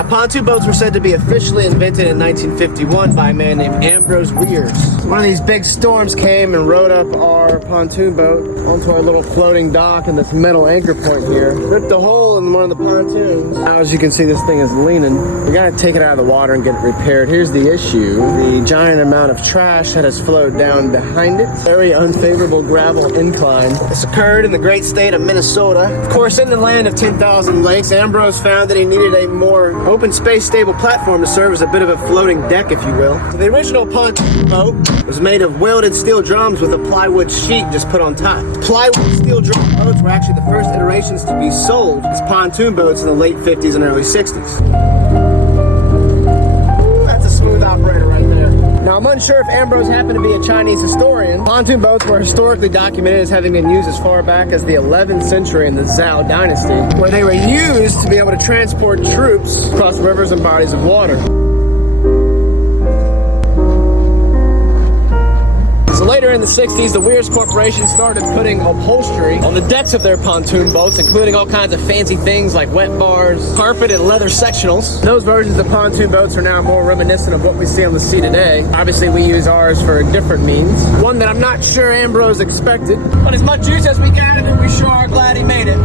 Now, pontoon boats were said to be officially invented in 1951 by a man named Ambrose Weers. One of these big storms came and rode up our pontoon boat onto our little floating dock and this metal anchor point here. Ripped a hole in one of the pontoons. Now, as you can see, this thing is leaning. We gotta take it out of the water and get it repaired. Here's the issue. The giant amount of trash that has flowed down behind it. Very unfavorable gravel incline. This occurred in the great state of Minnesota. Of course, in the land of 10,000 lakes, Ambrose found that he needed a more open space stable platform to serve as a bit of a floating deck, if you will. So the original pontoon boat was made of welded steel drums with a plywood sheet just put on top. Plywood steel drum boats were actually the first iterations to be sold as pontoon boats in the late 50s and early 60s. That's a smooth operator right there. Now, I'm unsure if Ambrose happened to be a Chinese historian. Pontoon boats were historically documented as having been used as far back as the 11th century in the Zhou dynasty, where they were used to be able to transport troops across rivers and bodies of water. So later in the 60s, the Weers Corporation started putting upholstery on the decks of their pontoon boats, including all kinds of fancy things like wet bars, carpet, and leather sectionals. Those versions of pontoon boats are now more reminiscent of what we see on the sea today. Obviously, we use ours for a different means, one that I'm not sure Ambrose expected. But as much use as we gathered, we sure are glad he made it.